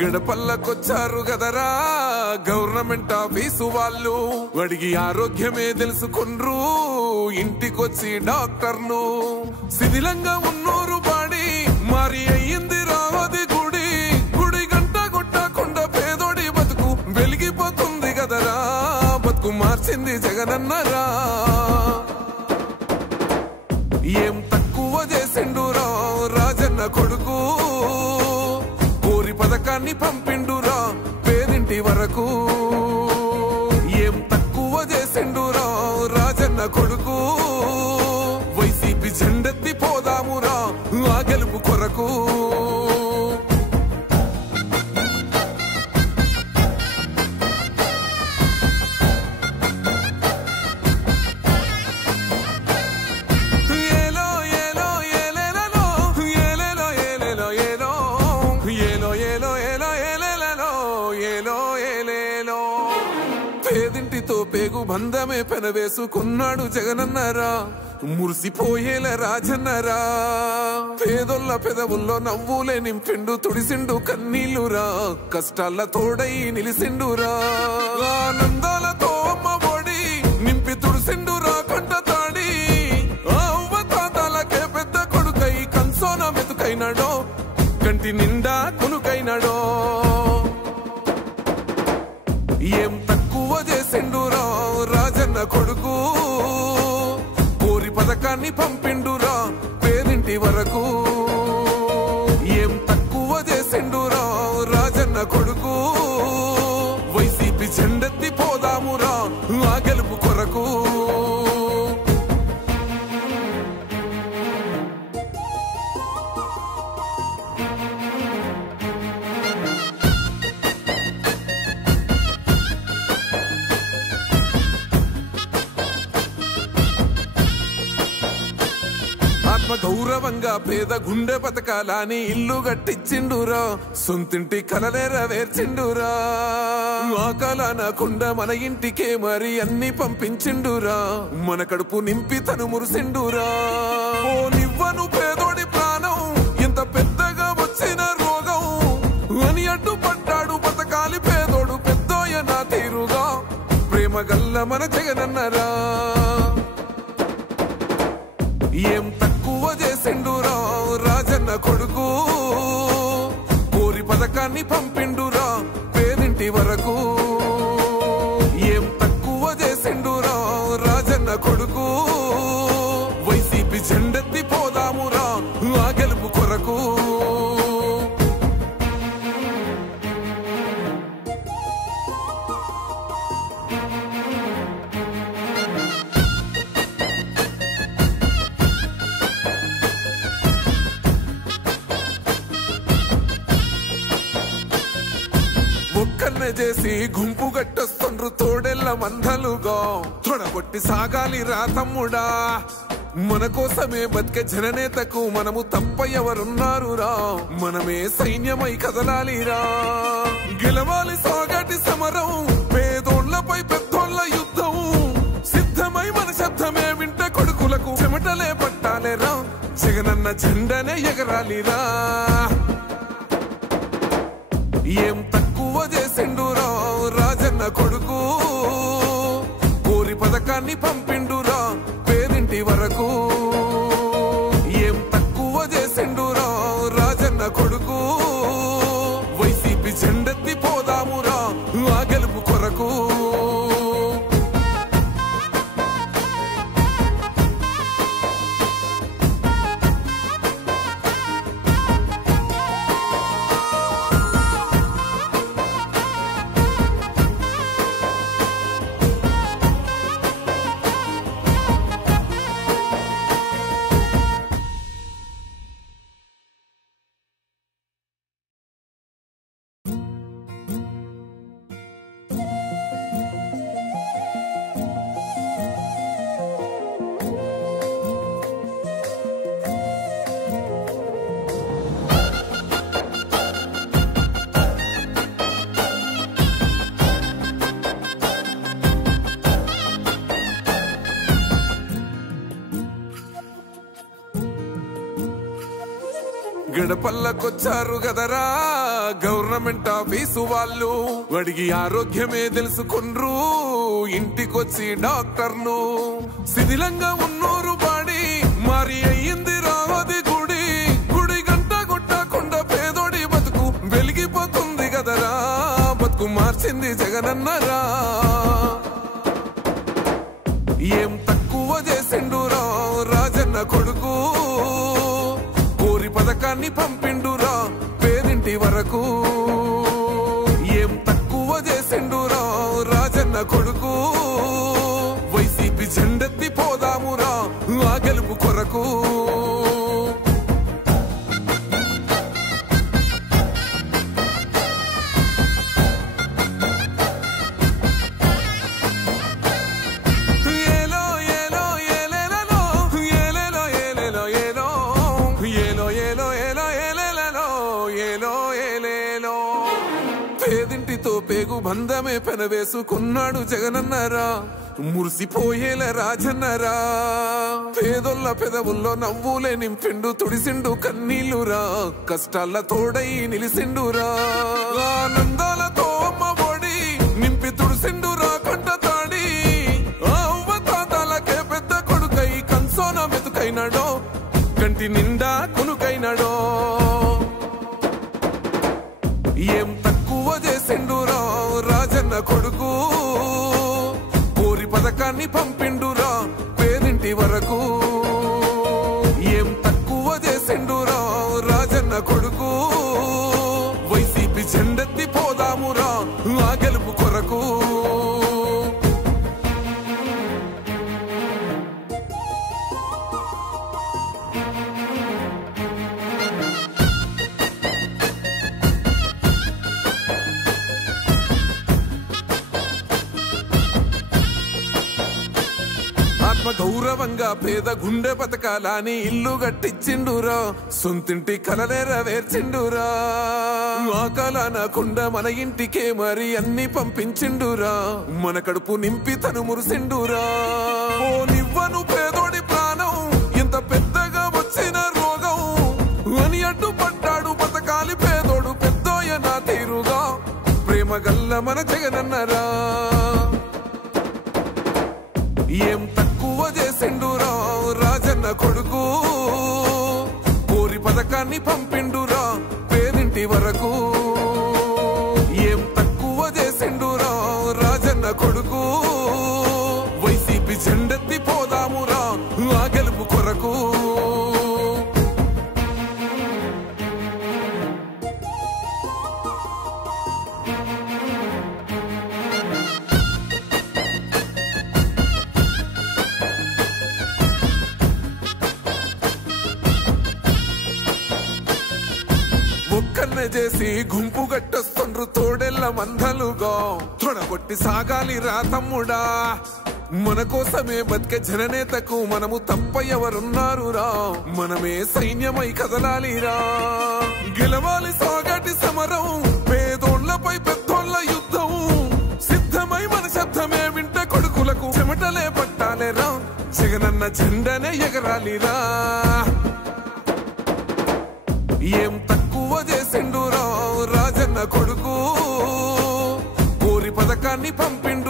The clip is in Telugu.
గడపల్లకొచ్చారు గదరా గవర్నమెంట్ ఆఫీసు వాళ్ళు, అడిగి ఆరోగ్యమే తెలుసుకుండ్రు ఇంటికొచ్చి డాక్టర్ను. శిథిలంగా ఉన్నోరు బాడి మరి అయ్యింది రావది గుడి, గుడి గంట కొట్టకుండా పేదోడి బతుకు వెలిగిపోతుంది గదరా, బతుకు మార్చింది జగనన్నరా. ఏం తక్కువ చేసిండురా రాజన్న కొడుకు, కోరి పథకాన్ని పంపిండురా పేదింటి వరకు. ఏం తక్కువ చేసిండురా రాజన్న కొడుకు, వైసీపీ జెండెత్తి పోదామురా ఆ గెలుపు కొరకు. పేదింటితో పేగు బంధమే పెనవేసుకున్నాడు జగనన్నరా, మురిసిపోయేల రాజన్నరా. పేదొల్ల పెదవుల్లో నవ్వులే నింపిండు తుడిసిండు కన్నీళ్లురా, కష్టాల తోడై నిలిసిండురా. ఆనందాలతో అమ్మ ఒడి నింపి తుడిసిండురా కంట తాడి, అవ్వ తాతలకే పెద్ద కొడుకై కన్సోన మెతుకైనాడో, కంటి నిండా కునుకైనాడో. ఏం తక్కువ చేసిండురా రాజన్న కొడుకు, కోరి పథకాన్ని పంపిండురా పేదింటి వరకు. ఏం తక్కువ చేసిండురా రాజన్న కొడుకు, వైసీపీ జెండెత్తి పోదామురా ఆ గెలుపు కొరకు. ఆత్మ గౌరవంగా పేద గుండె బతకాలని ఇల్లు గట్టించిండురా, సొంతింటి కలనేరవేర్చిండురా. ఆ కలనకుండా మన ఇంటికే మరి అన్ని పంపించిండురా, మన కడుపు నింపి తను మురిసిండురా. ఓ నివ్వను పేదోడి ప్రాణం ఇంత పెద్దగా వచ్చిన రోగం అని అడ్డుపడ్డాడు బతకాలి పేదోడు పెద్దోయన తీరుగా, ప్రేమ గల్ల మన జగనన్నరా. ఏం తక్కువ చేసిండురా రాజన్న కొడుకు, కోరి పథకాన్ని పంపిండురా పేదింటి వరకు. ఏం తక్కువ చేసిండురా రాజన్న కొడుకు, వైసీపీ జెండెత్తి పోదామురా ఆ గెలుపు కొరకు. ఒక్కన్నే చేసి గుంపు గట్టొస్తుండ్రు తోడెల్ల మందలుగా, తొడగొట్టి సాగాలి రా తమ్ముడా. మన కోసమే బతికే జననేతకు మనము తప్ప ఎవరున్నారు రా, మనమే సైన్యమై కదలాలిరా. గెలవాలి సాగటి సమరం పేదోళ్లపై పెద్దోళ్ల యుద్ధం, సిద్ధమై మన శబ్దమే వింట కొడుకులకు చెమటలే పట్టాలేరా, జగనన్న జెండనే ఎగరాలిరా. ఏం తక్కువ చేసిండురా రాజన్న కొడుకు, కోరి పథకాన్ని పంపిండురా పేదింటి వరకు. ఏం తక్కువ చేసిండురా రాజన్న కొడుకు, వైసీపీ జెండెత్తి పోదామురా ఆ గెలుపు కొరకు. గడపల్లకొచ్చారు గదరా గవర్నమెంట్ ఆఫీసు వాళ్ళు, అడిగి ఆరోగ్యమే తెలుసుకుండ్రు ఇంటికొచ్చి డాక్టర్లు. శిథిలంగా ఉన్నోరు బాడి మరి అయ్యింది రావది గుడి, గుడి గంట కొట్టకుండా పేదోడి బతుకు వెలిగిపోతుంది గదరా, బతుకు మార్చింది జగనన్నరా. ఏం తక్కువ చేసిండురా రాజన్న కొడుకు, కోరి పథకాన్ని పంపిండురా పేదింటి వరకు. ఏం తక్కువ చేసిండురా రాజన్న కొడుకు, వైసీపీ జెండెత్తి పోదామురా ఆ గెలుపు కొరకు. పేదింటితో పేగు బంధమే పెనవేసుకున్నాడు జగనన్నరా, మురిసిపోయేల రాజన్నరా. పేదొల్ల పెదవుల్లో నవ్వులే నింపిండు తుడిసిండు కన్నీళ్లురా, కష్టాల తోడై నిలిసిండురా. ఆనందాలతో అమ్మ ఒడి నింపి తుడిసిండురా కంట తాడి, అవ్వ తాతాలకే పెద్ద కొడుకై కంసోన మెతుకైనాడో, కంటి నిండా కునుకైనాడో. ఏం తక్కువ చేసిండురా రాజన్న కొడుకు, కోరి పథకాన్ని పంపిండురా పేదింటి వరకు. ఏం తక్కువ చేసిండురా రాజన్న కొడుకు, వైసీపీ జెండెత్తి పోదామురా ఆ గెలుపు కొరకు. ఆత్మ గౌరవంగా పేద గుండె బతకాలని ఇల్లు గట్టించిండురా, సొంతింటి కలనేరవేర్చిండురా. ఆ కాలనకుండా మన ఇంటికే మరి అన్ని పంపించిండురా, మన కడుపు నింపి తను మురిసిండురా. ఓ నివ్వను పేదోడి ప్రాణం ఇంత పెద్దగా వచ్చిన రోగం అని అడ్డుపడ్డాడు బతకాలి పేదోడు పెద్దోయ నా తీరుగా, ప్రేమ గల్ల మన జగనన్నరా. ఏం తక్కువ చేసిండురా రాజన్న కొడుకు, కోరి పథకాన్ని పంపిండురా పేదింటి వరకు. ఏం తక్కువ చేసిండురా రాజన్న కొడుకు, వైసీపీ జెండెత్తి పోదామురా ఆ గెలుపు కొరకు. ఒక్కన్నే చేసి గుంపు గట్టొస్తుండ్రు తోడెల్ల మందలుగా, తొడగొట్టి సాగాలి రా తమ్ముడా. మన కోసమే బతికే జననేతకు మనము తప్ప ఎవరున్నారు రా, మనమే సైన్యమై కదలాలిరా. గెలవాలి సాగటి సమరం పేదోళ్లపై పెద్దోళ్ల యుద్ధం, సిద్ధమై మన శబ్దమే వింట కొడుకులకు చెమటలే పట్టాలేరా, జగనన్న జెండనే ఎగరాలిరా. ఏం తక్కువ చేసిండురా రాజన్న కొడుకు, కోరి పథకాన్ని పంపిండు